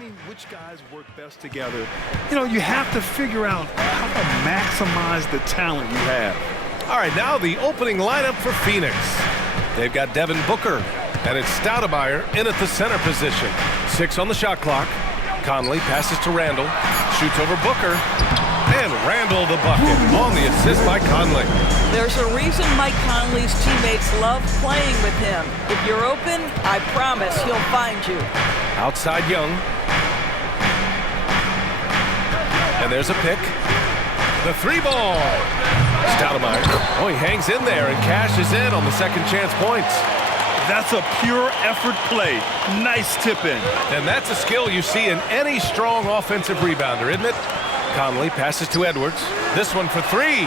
finding which guys work best together, you have to figure out how to maximize the talent you have. All right, now the opening lineup for Phoenix. They've got Devin Booker, and it's Stoudemire in at the center position. 6 on the shot clock. Conley passes to Randall, shoots over Booker, and Randall the bucket on the assist by Conley. There's a reason Mike Conley's teammates love playing with him. If you're open, I promise he'll find you. Outside Young. And there's a pick. The 3-ball. Stoudemire. Oh, he hangs in there and cashes in on the second chance points. That's a pure effort play. Nice tip in. And that's a skill you see in any strong offensive rebounder, isn't it? Conley passes to Edwards. This one for 3.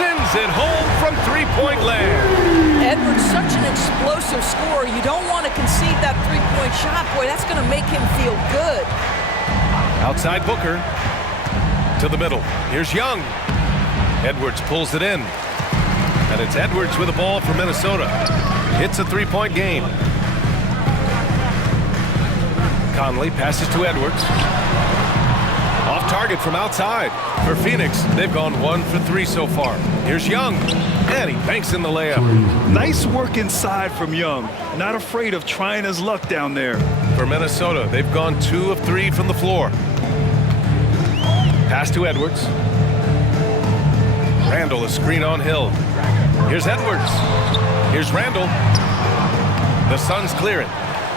Sends it home from three-point land. Edwards, such an explosive scorer. You don't want to concede that three-point shot. Boy, that's going to make him feel good. Outside Booker. To the middle. Here's Young. Edwards pulls it in. And it's Edwards with the ball for Minnesota. It's a three-point game. Conley passes to Edwards. Off target from outside. For Phoenix, they've gone 1 for 3 so far. Here's Young. And he banks in the layup. Nice work inside from Young. Not afraid of trying his luck down there. For Minnesota, they've gone 2 of 3 from the floor. Pass to Edwards. Randall, a screen on Hill. Here's Edwards. Here's Randall. The Suns clear it.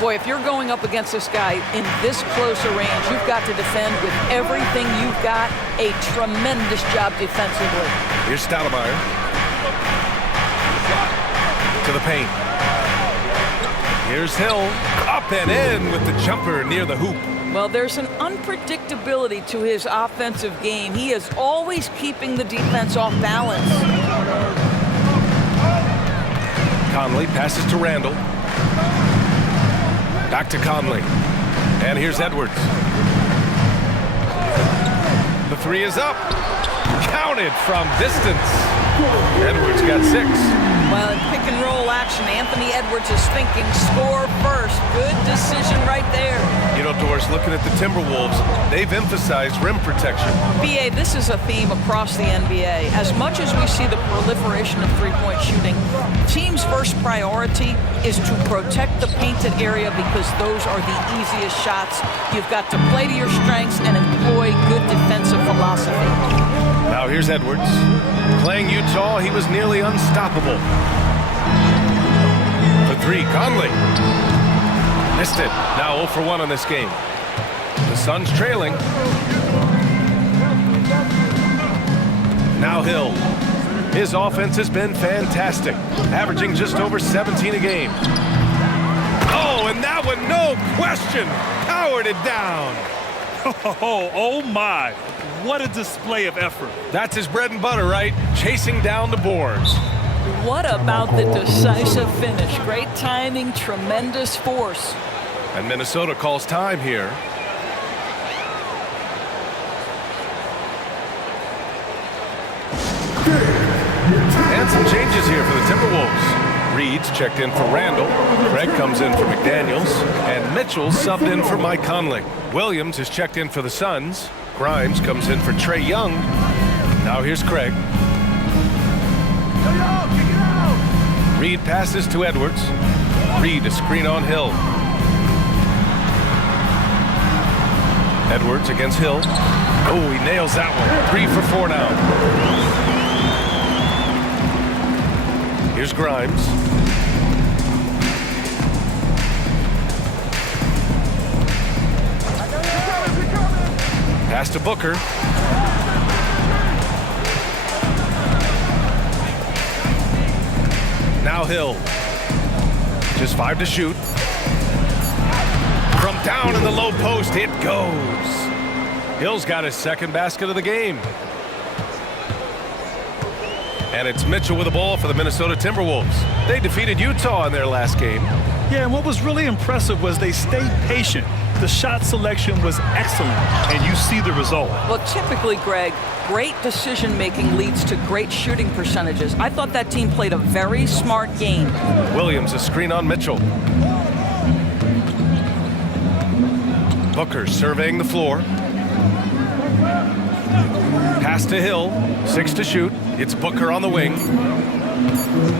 Boy, if you're going up against this guy in this close a range, you've got to defend with everything you've got. A tremendous job defensively. Here's Stoudemire. To the paint. Here's Hill. Up and in with the jumper near the hoop. Well, there's an unpredictability to his offensive game. He is always keeping the defense off balance. Conley passes to Randall. Back to Conley. And here's Edwards. The 3 is up. Counted from distance. Edwards got 6. Well, in pick and roll action, Anthony Edwards is thinking score first. Good decision right there. Doris, looking at the Timberwolves, they've emphasized rim protection. BA, this is a theme across the NBA. As much as we see the proliferation of three-point shooting, team's first priority is to protect the painted area because those are the easiest shots. You've got to play to your strengths and employ good defensive philosophy. Now here's Edwards. Playing Utah, he was nearly unstoppable. For 3, Conley. Missed it. Now 0 for 1 on this game. The Suns trailing. Now Hill. His offense has been fantastic, averaging just over 17 a game. Oh, and that one, no question, powered it down. Oh my. What a display of effort. That's his bread and butter, right? Chasing down the boards. What about the decisive finish? Great timing, tremendous force. And Minnesota calls time here. And some changes here for the Timberwolves. Reed's checked in for Randall. Craig comes in for McDaniels. And Mitchell subbed in for Mike Conley. Williams is checked in for the Suns. Grimes comes in for Trae Young. Now here's Craig. Reed passes to Edwards. Reed a screen on Hill. Edwards against Hill. Oh, he nails that one. 3 for 4 now. Here's Grimes. Pass to Booker. Now Hill. Just 5 to shoot. From down in the low post, it goes. Hill's got his second basket of the game. And it's Mitchell with the ball for the Minnesota Timberwolves. They defeated Utah in their last game. Yeah, and what was really impressive was they stayed patient. The shot selection was excellent, and you see the result. Well, typically, Greg, great decision-making leads to great shooting percentages. I thought that team played a very smart game. Williams a screen on Mitchell. Booker surveying the floor. Pass to Hill. 6 to shoot. It's Booker on the wing.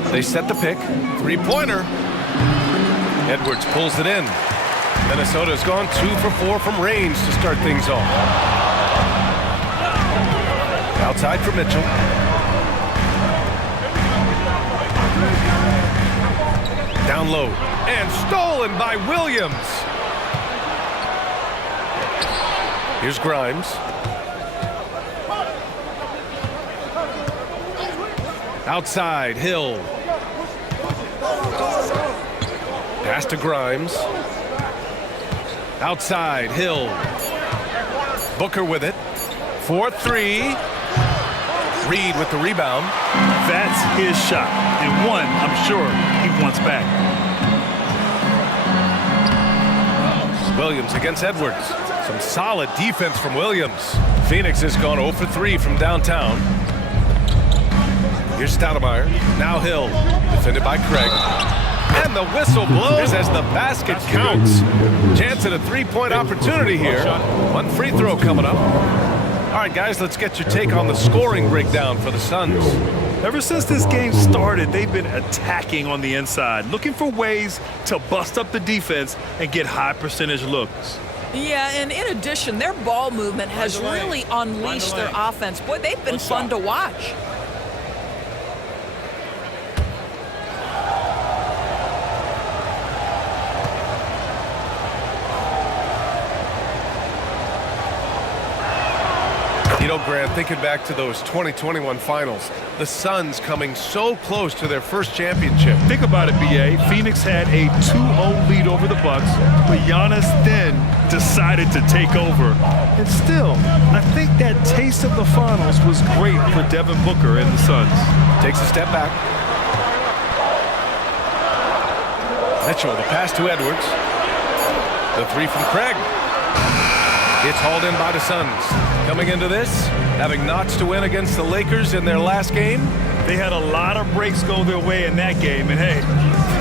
They set the pick. Three-pointer. Edwards pulls it in. Minnesota's gone 2 for 4 from range to start things off. Outside for Mitchell. Down low. And stolen by Williams. Here's Grimes. Outside, Hill. Pass to Grimes. Outside, Hill. Booker with it. 4-3. Reed with the rebound. That's his shot. And one, I'm sure, he wants back. Williams against Edwards. Some solid defense from Williams. Phoenix has gone 0 for 3 from downtown. Here's Stoudemire. Now Hill. Defended by Craig. And the whistle blows as the basket counts. Chance at a three-point opportunity here. One free throw coming up. All right, guys, let's get your take on the scoring breakdown for the Suns. Ever since this game started, they've been attacking on the inside, looking for ways to bust up the defense and get high percentage looks. Yeah, and in addition, their ball movement has really unleashed their offense. Boy, they've been fun to watch. You know, Grant, thinking back to those 2021 finals, the Suns coming so close to their first championship. Think about it, B.A. Phoenix had a 2-0 lead over the Bucks, but Giannis then decided to take over. And still, I think that taste of the finals was great for Devin Booker and the Suns. Takes a step back. Mitchell, the pass to Edwards. The three from Craig. It's hauled in by the Suns. Coming into this, having notched to win against the Lakers in their last game. They had a lot of breaks go their way in that game, and hey,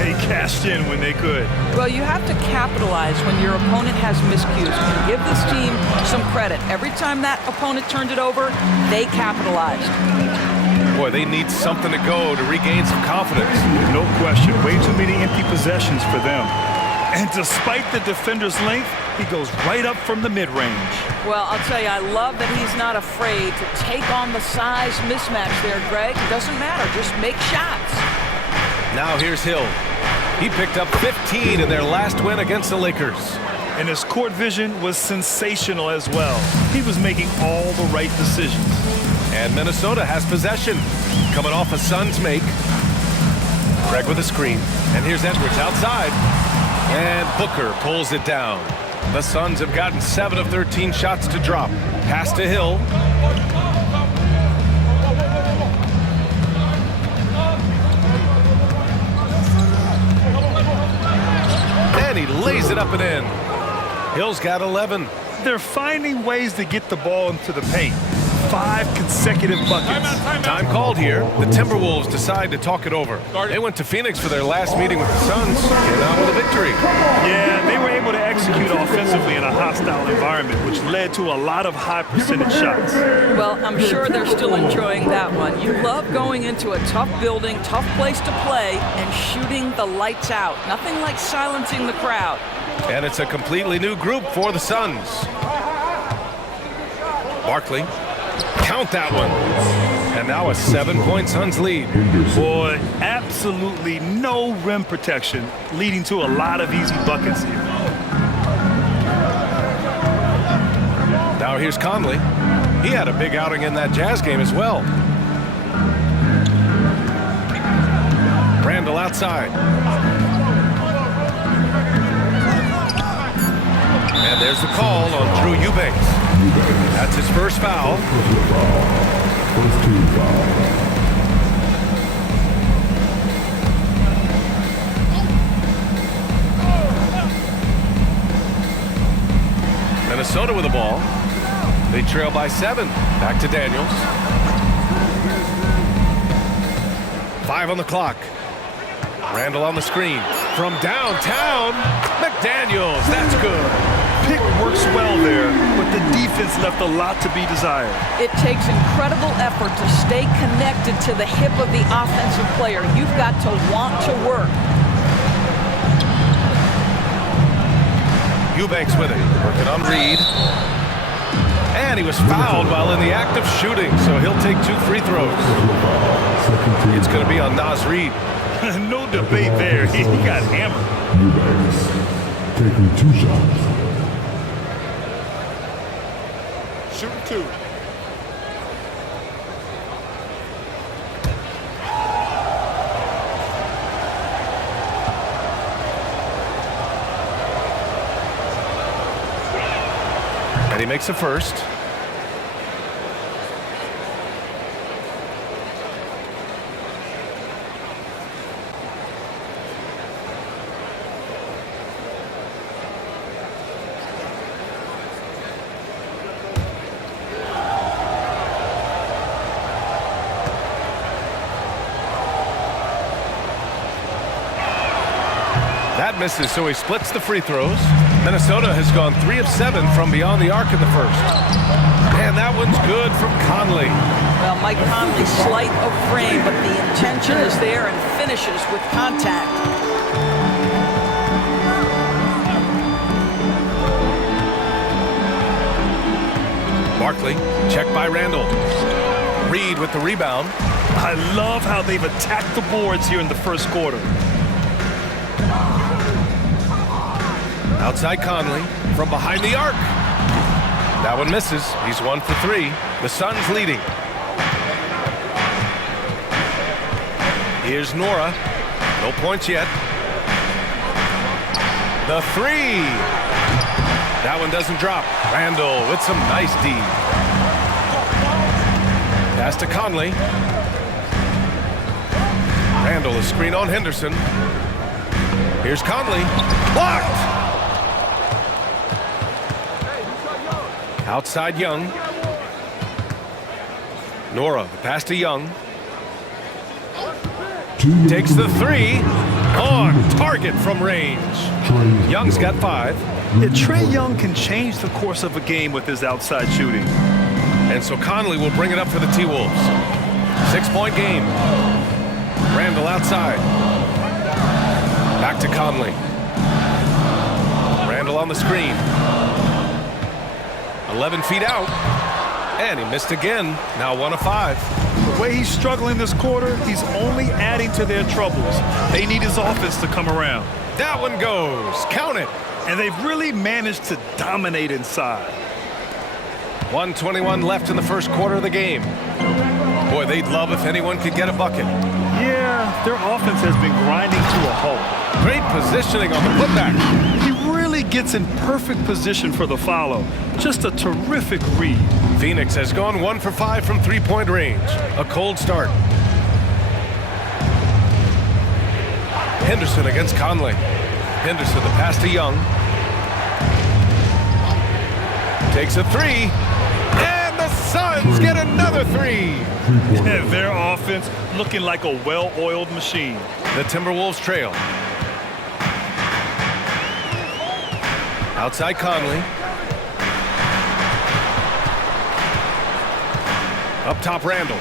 they cashed in when they could. Well, you have to capitalize when your opponent has miscues. And give this team some credit. Every time that opponent turned it over, they capitalized. Boy, they need something to go to regain some confidence. No question. Way too many empty possessions for them. And despite the defender's length, he goes right up from the mid-range. Well, I'll tell you, I love that he's not afraid to take on the size mismatch there, Greg. It doesn't matter. Just make shots. Now here's Hill. He picked up 15 in their last win against the Lakers. And his court vision was sensational as well. He was making all the right decisions. And Minnesota has possession. Coming off a Suns make. Craig with a screen. And here's Edwards outside. And Booker pulls it down. The Suns have gotten 7 of 13 shots to drop. Pass to Hill. And he lays it up and in. Hill's got 11. They're finding ways to get the ball into the paint. 5 consecutive buckets. Time called here. The Timberwolves decide to talk it over. They went to Phoenix for their last meeting with the Suns. Came out with a victory. Yeah, they were able to execute offensively in a hostile environment, which led to a lot of high percentage shots. Well, I'm sure they're still enjoying that one. You love going into a tough building, tough place to play, and shooting the lights out. Nothing like silencing the crowd. And it's a completely new group for the Suns. Barkley. Count that one. And now a 7-point Suns lead. Boy, absolutely no rim protection, leading to a lot of easy buckets here. Now here's Conley. He had a big outing in that Jazz game as well. Randall outside. And there's the call on Drew Eubanks. That's his first foul. First team foul. Minnesota with the ball. They trail by 7. Back to Daniels. 5 on the clock. Randall on the screen. From downtown, McDaniels. That's good. pick works well there, but the defense left a lot to be desired. It takes incredible effort to stay connected to the hip of the offensive player. You've got to want to work. Eubanks with it, working on Reed. And he was fouled while in the act of shooting, so he'll take 2 free throws. It's going to be on Naz Reed. No debate there. He got hammered. Eubanks taking 2 shots. Shooting 2. And he makes a first. That misses, so he splits the free throws. Minnesota has gone 3 of 7 from beyond the arc in the first. And that one's good from Conley. Well, Mike Conley, slight of frame, but the intention is there and finishes with contact. Barkley, checked by Randall. Reed with the rebound. I love how they've attacked the boards here in the first quarter. Outside Conley from behind the arc. That one misses. He's 1 for 3. The Suns leading. Here's Nora. No points yet. The 3. That one doesn't drop. Randall with some nice D. Pass to Conley. Randall is screen on Henderson. Here's Conley. Blocked! Outside Young. Nora, the pass to Young. Takes the 3. On target from range. Young's got 5. Yeah, Trae Young can change the course of a game with his outside shooting. And so Conley will bring it up for the T-Wolves. 6-point game. Randall outside. Back to Conley. Randall on the screen. 11 feet out. And he missed again. Now 1 of 5. The way he's struggling this quarter, he's only adding to their troubles. They need his offense to come around. That one goes. Count it. And they've really managed to dominate inside. 1:21 left in the first quarter of the game. Boy, they'd love if anyone could get a bucket. Yeah, their offense has been grinding to a halt. Great positioning on the putback. He really gets in perfect position for the follow. Just a terrific read. Phoenix has gone 1 for 5 from 3-point range. A cold start. Henderson against Conley. Henderson, the pass to Young. Takes a 3. And the Suns get another 3. And their offense looking like a well-oiled machine. The Timberwolves trail. Outside Conley. Up top Randall.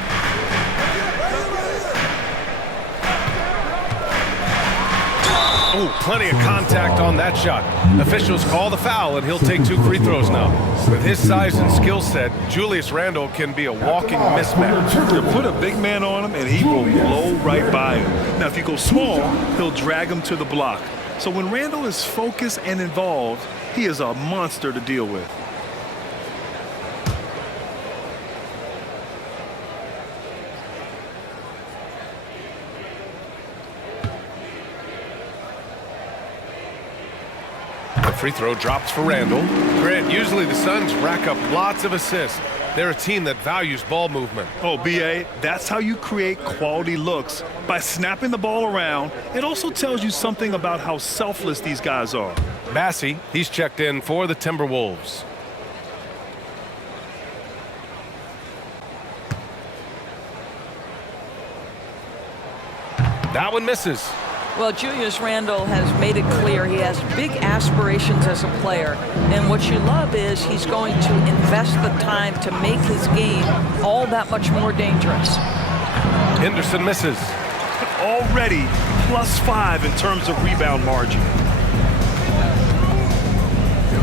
Oh, plenty of contact on that shot. Officials call the foul, and he'll take 2 free throws now. With his size and skill set, Julius Randle can be a walking mismatch. You put a big man on him, and he will blow right by him. Now, if you go small, he'll drag him to the block. So when Randle is focused and involved, he is a monster to deal with. Free throw drops for Randall. Grant, usually the Suns rack up lots of assists. They're a team that values ball movement. Oh, B.A., that's how you create quality looks. By snapping the ball around, it also tells you something about how selfless these guys are. Massey, he's checked in for the Timberwolves. That one misses. Well, Julius Randle has made it clear he has big aspirations as a player. And what you love is he's going to invest the time to make his game all that much more dangerous. Henderson misses. Already +5 in terms of rebound margin.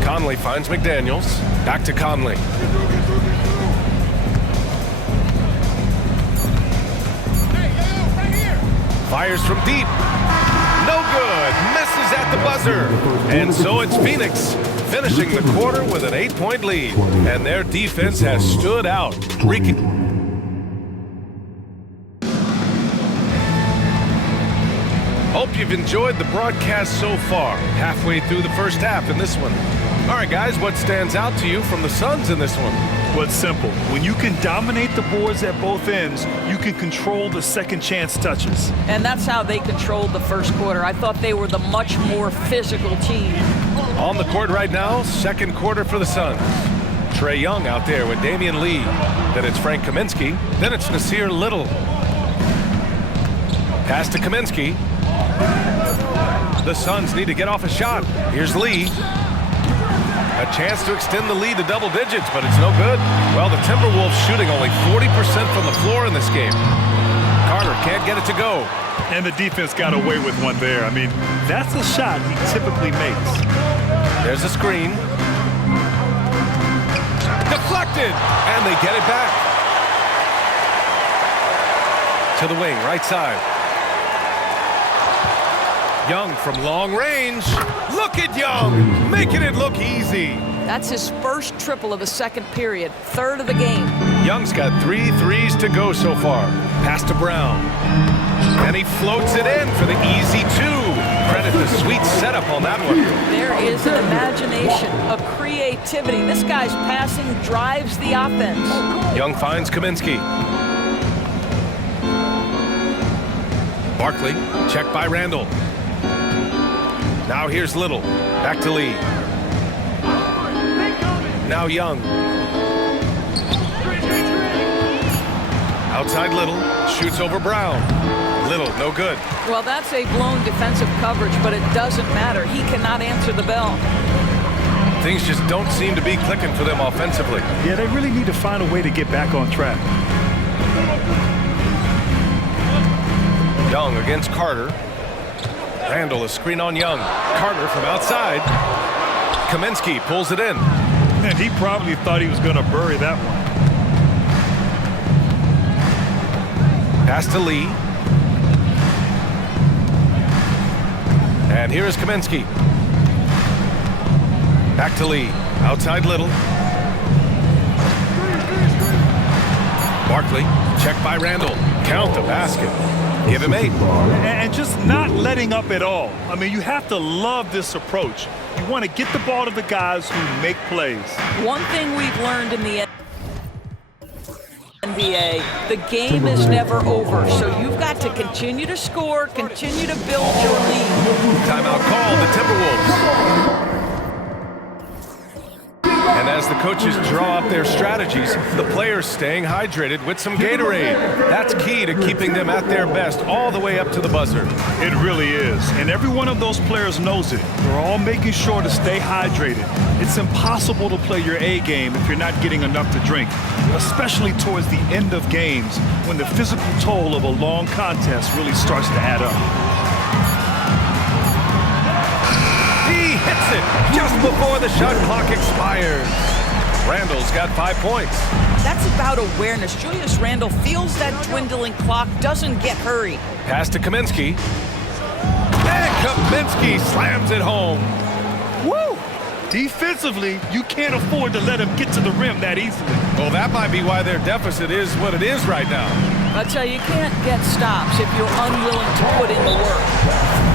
Conley finds McDaniels. Back to Conley. Fires from deep. No good. Misses at the buzzer. And so it's Phoenix finishing the quarter with an 8-point lead. And their defense has stood out. Hope you've enjoyed the broadcast so far. Halfway through the first half in this one. All right, guys, what stands out to you from the Suns in this one? Well, it's simple. When you can dominate the boards at both ends, you can control the second chance touches. And that's how they controlled the first quarter. I thought they were the much more physical team. On the court right now, second quarter for the Suns. Trae Young out there with Damian Lee. Then it's Frank Kaminsky. Then it's Nasir Little. Pass to Kaminsky. The Suns need to get off a shot. Here's Lee. A chance to extend the lead to double digits, but it's no good. Well, the Timberwolves shooting only 40% from the floor in this game. Carter can't get it to go. And the defense got away with one there. I mean, that's a shot he typically makes. There's a screen. Deflected, and they get it back. To the wing, right side. Young from long range. Look at Young, making it look easy. That's his first triple of the second period, third of the game. Young's got 3 threes to go so far. Pass to Brown. And he floats it in for the easy 2. Credit the sweet setup on that one. There is an imagination, a creativity. This guy's passing drives the offense. Young finds Kaminsky. Barkley, checked by Randle. Now here's Little. Back to Lee. Now Young. Outside Little. Shoots over Brown. Little, no good. Well, that's a blown defensive coverage, but it doesn't matter. He cannot answer the bell. Things just don't seem to be clicking for them offensively. Yeah, they really need to find a way to get back on track. Young against Carter. Randle, a screen on Young. Carter from outside. Kaminsky pulls it in. And he probably thought he was going to bury that one. Pass to Lee. And here is Kaminsky. Back to Lee. Outside Little. Barkley, checked by Randle. Count the basket. Give him 8. And just not letting up at all. I mean, you have to love this approach. You want to get the ball to the guys who make plays. One thing we've learned in the NBA, the game is never over. So you've got to continue to score, continue to build your lead. Timeout called, the Timberwolves. And as the coaches draw up their strategies, the players staying hydrated with some Gatorade. That's key to keeping them at their best all the way up to the buzzer. It really is. And every one of those players knows it. They're all making sure to stay hydrated. It's impossible to play your A game if you're not getting enough to drink, especially towards the end of games when the physical toll of a long contest really starts to add up. He hits it just before the shot clock expires. Randle's got 5 points. That's about awareness. Julius Randle feels that dwindling clock, doesn't get hurried. Pass to Kaminsky. And Kaminsky slams it home. Woo! Defensively, you can't afford to let him get to the rim that easily. Well, that might be why their deficit is what it is right now. I tell you, you can't get stops if you're unwilling to put in the work.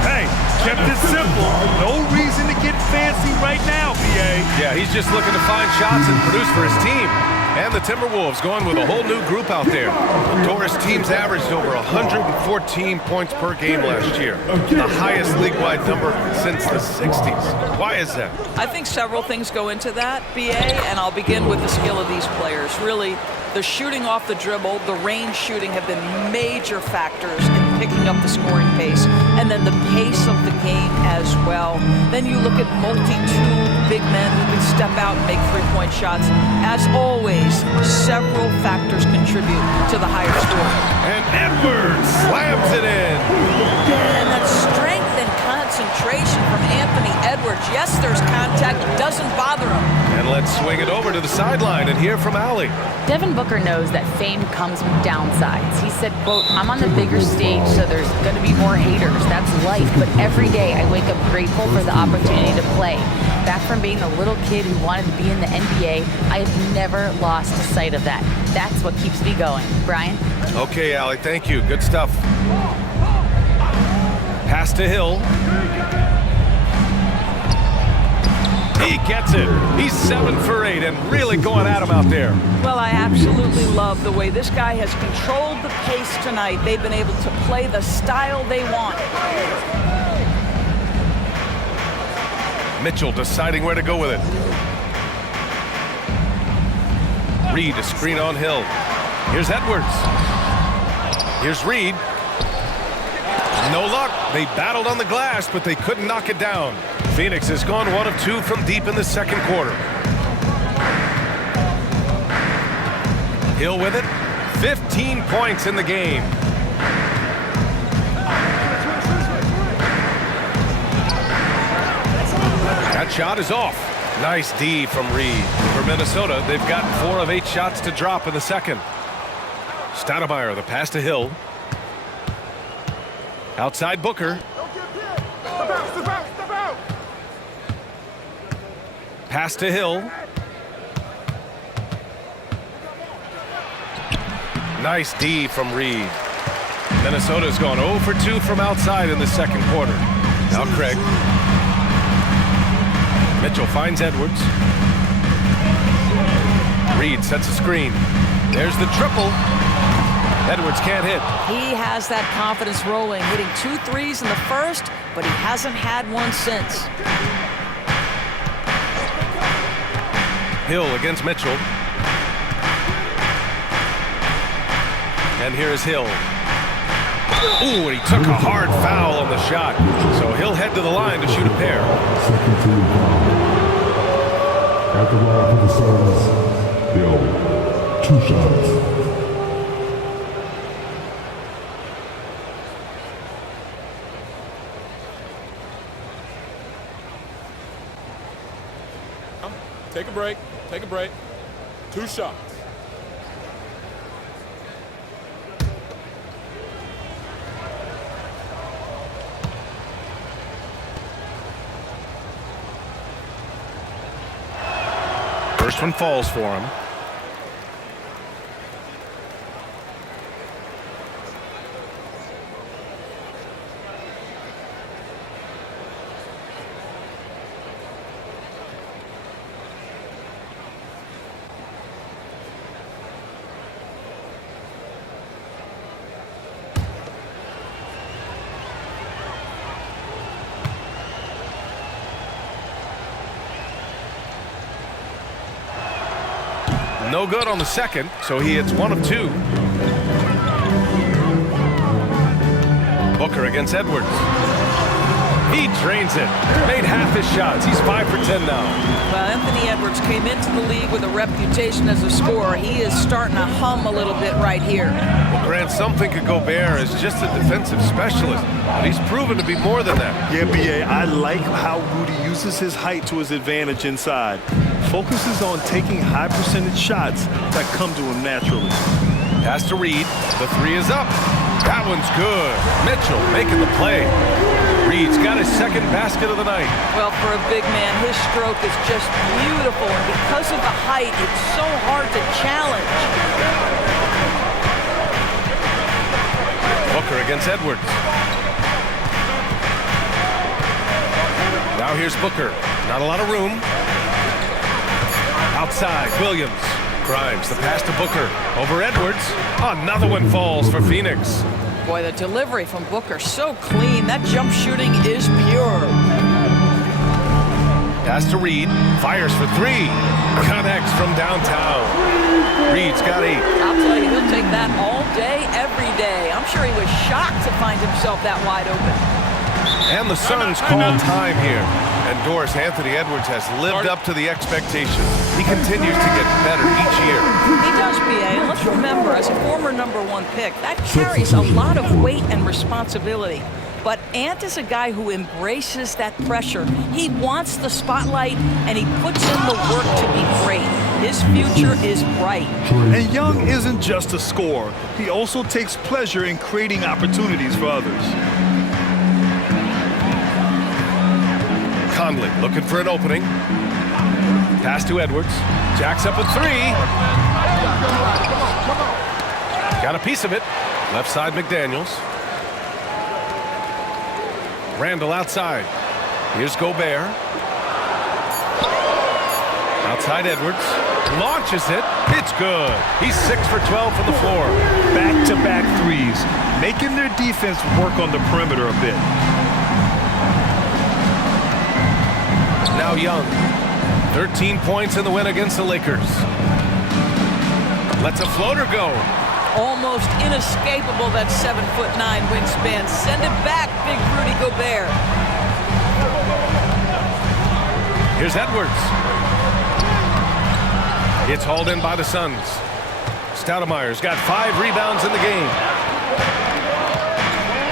Hey, kept it simple. No reason to get fancy right now, BA. Yeah, he's just looking to find shots and produce for his team. And the Timberwolves going with a whole new group out there. Torres teams averaged over 114 points per game last year. The highest league-wide number since the 60s. Why is that? I think several things go into that, BA, and I'll begin with the skill of these players. Really, the shooting off the dribble, the range shooting have been major factors in picking up the scoring pace, and then the pace of the game as well. Then you look at multi-tool big men who can step out and make three-point shots. As always, several factors contribute to the higher score. And Edwards slams it in. And that strength and concentration from Anthony Edwards. Yes, there's contact. It doesn't bother him. And let's swing it over to the sideline and hear from Allie. Devin Booker knows that fame comes with downsides. He said, quote, "I'm on the bigger stage, so there's going to be more haters. That's life. But every day I wake up grateful for the opportunity to play. Back from being the little kid who wanted to be in the NBA, I have never lost sight of that. That's what keeps me going." Brian? Okay, Allie, thank you. Good stuff. Pass to Hill. He gets it. He's 7 for 8 and really going at him out there. Well, I absolutely love the way this guy has controlled the pace tonight. They've been able to play the style they want. Mitchell deciding where to go with it. Reed, a screen on Hill. Here's Edwards. Here's Reed. No luck. They battled on the glass, but they couldn't knock it down. Phoenix has gone 1 of 2 from deep in the second quarter. Hill with it. 15 points in the game. That shot is off. Nice D from Reed. For Minnesota, they've gotten 4 of 8 shots to drop in the second. Stoudemire, the pass to Hill. Outside Booker. Pass to Hill. Nice D from Reed. Minnesota's gone 0 for 2 from outside in the second quarter. Now Craig. Mitchell finds Edwards. Reed sets a screen. There's the triple. Edwards can't hit. He has that confidence rolling, hitting 2 threes in the first, but he hasn't had one since. Hill against Mitchell. And here's Hill. Ooh, and he took a hard foul on the shot. So he'll head to the line to shoot a pair. Second team foul. At the line for the Suns, Hill. 2 shots. Take a break. Take a break. 2 shots. First one falls for him. No good on the second, so he hits 1 of 2. Booker against Edwards. He drains it. Made half his shots. He's 5 for 10 now. Well, Anthony Edwards came into the league with a reputation as a scorer. He is starting to hum a little bit right here. Well, Grant, some think of Gobert as just a defensive specialist, but he's proven to be more than that. Yeah, B.A., I like how Rudy uses his height to his advantage inside. Focuses on taking high percentage shots that come to him naturally. Pass to Reed. The 3 is up. That one's good. Mitchell making the play. Reed's got his second basket of the night. Well, for a big man, his stroke is just beautiful, and because of the height, it's so hard to challenge. Booker against Edwards. Now here's Booker. Not a lot of room. Outside, Williams. Grimes, the pass to Booker. Over Edwards. Another one falls for Phoenix. Boy, the delivery from Booker, so clean. That jump shooting is pure. Pass to Reed. Fires for 3. Connects from downtown. Reed's got 8. I'll tell you, he'll take that all day, every day. I'm sure he was shocked to find himself that wide open. And the Suns call time here. And Doris, Anthony Edwards has lived up to the expectations. He continues to get better each year. He does, BA. And let's remember, as a former #1 pick, that carries a lot of weight and responsibility. But Ant is a guy who embraces that pressure. He wants the spotlight, and he puts in the work to be great. His future is bright. And Young isn't just a scorer. He also takes pleasure in creating opportunities for others. Conley looking for an opening. Pass to Edwards. Jacks up a 3. Got a piece of it. Left side McDaniels. Randall outside. Here's Gobert. Outside Edwards. Launches it. It's good. He's 6 for 12 from the floor. Back-to-back threes, making their defense work on the perimeter a bit. Now Young. 13 points in the win against the Lakers. Lets a floater go. Almost inescapable, that 7'9" wingspan. Send it back, big Rudy Gobert. Here's Edwards. It's hauled in by the Suns. Stoudemire's got 5 rebounds in the game.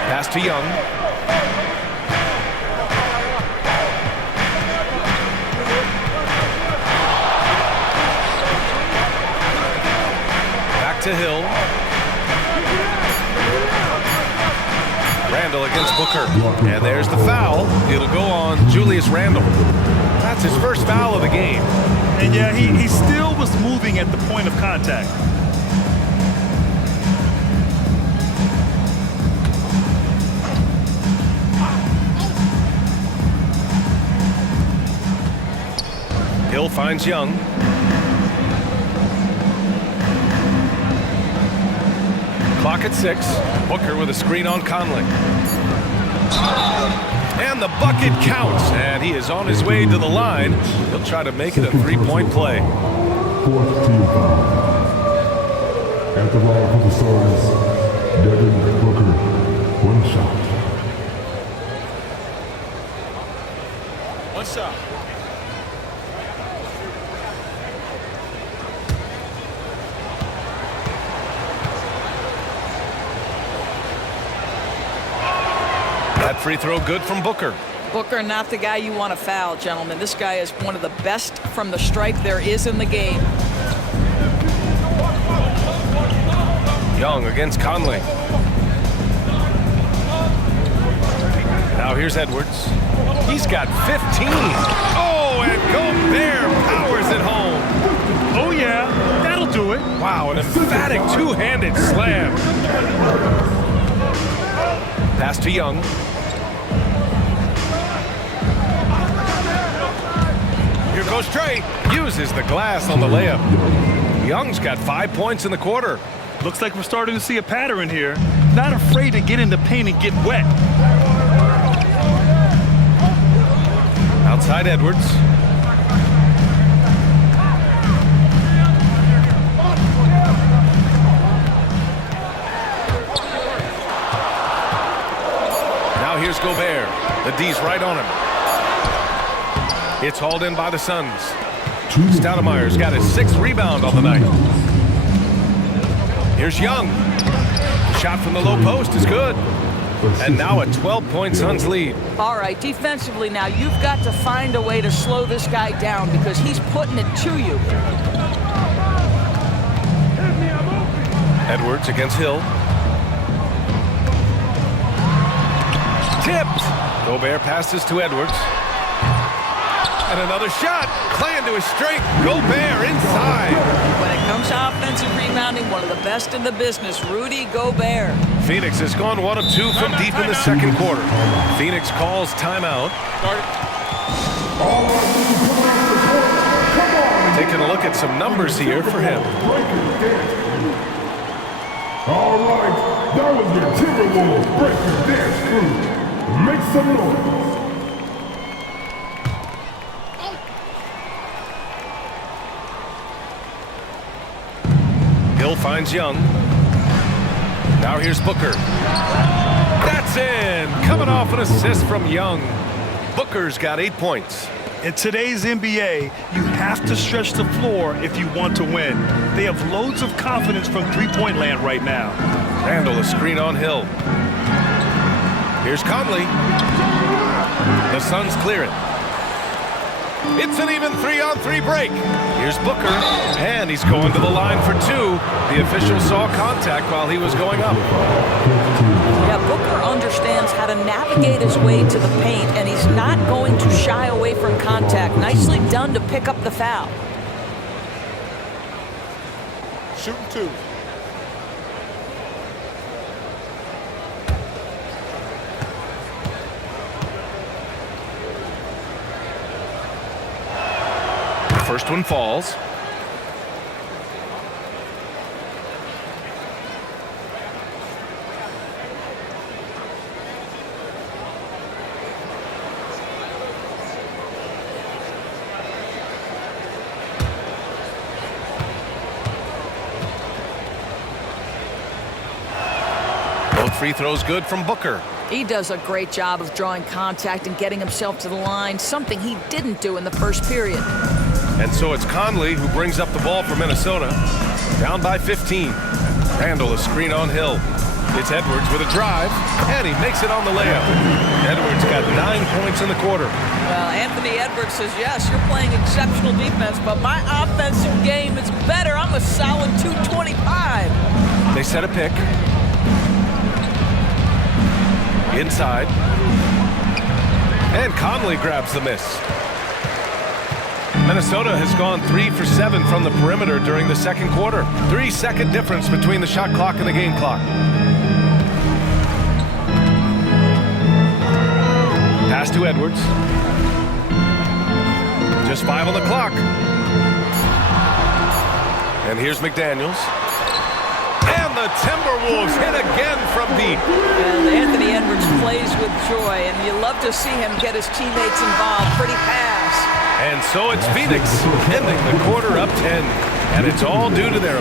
Pass to Young. Back to Hill. Randall against Booker. And there's the foul. It'll go on Julius Randall. That's his first foul of the game. And yeah, he still was moving at the point of contact. Hill finds Young. Clock at 6. Booker with a screen on Conley. And the bucket counts. And he is on his way to the line. He'll try to make it a 3-point play. 4th team foul. At the line for the Suns, Devin Booker, 1 shot. One shot. That free throw good from Booker. Booker, not the guy you want to foul, gentlemen. This guy is one of the best from the stripe there is in the game. Young against Conley. Now here's Edwards. He's got 15. Oh, and Gobert powers it home. Oh yeah, that'll do it. Wow, an emphatic two-handed slam. Pass to Young. Here goes Trey. Uses the glass on the layup. Young's got 5 points in the quarter. Looks like we're starting to see a pattern here. Not afraid to get in the paint and get wet. Outside Edwards. Now here's Gobert. The D's right on him. It's hauled in by the Suns. Stoudemire's got his 6th rebound on the night. Here's Young. Shot from the low post is good. And now a 12-point Suns lead. All right, defensively now, you've got to find a way to slow this guy down because he's putting it to you. Edwards against Hill. Tipped. Gobert passes to Edwards. And another shot. Playing to his strength. Gobert inside. When it comes to offensive rebounding, one of the best in the business, Rudy Gobert. Phoenix has gone 1 of 2 from deep in the second quarter. Phoenix calls timeout. Taking a look at some numbers here for him. All right, that was your Timberwolves breaking dance crew. Make some noise. Hill finds Young. Now here's Booker. That's in. Coming off an assist from Young. Booker's got 8 points. In today's NBA, you have to stretch the floor if you want to win. They have loads of confidence from three-point land right now. Randall, a screen on Hill. Here's Conley. The Suns clear it. It's an even 3-on-3 break. Here's Booker, and he's going to the line for 2. The official saw contact while he was going up. Yeah, Booker understands how to navigate his way to the paint, and he's not going to shy away from contact. Nicely done to pick up the foul. Shooting 2. First one falls. Both free throws good from Booker. He does a great job of drawing contact and getting himself to the line, something he didn't do in the first period. And so it's Conley who brings up the ball for Minnesota. Down by 15. Randall, a screen on Hill. It's Edwards with a drive, and he makes it on the layup. Edwards got 9 points in the quarter. Well, Anthony Edwards says, yes, you're playing exceptional defense, but my offensive game is better. I'm a solid 225. They set a pick. Inside. And Conley grabs the miss. Minnesota has gone 3 for 7 from the perimeter during the second quarter. 3-second difference between the shot clock and the game clock. Pass to Edwards. Just 5 on the clock. And here's McDaniels. And the Timberwolves hit again from deep. And Anthony Edwards plays with joy, and you love to see him get his teammates involved. Pretty pass. And so it's Phoenix ending the quarter up 10. And it's all due to their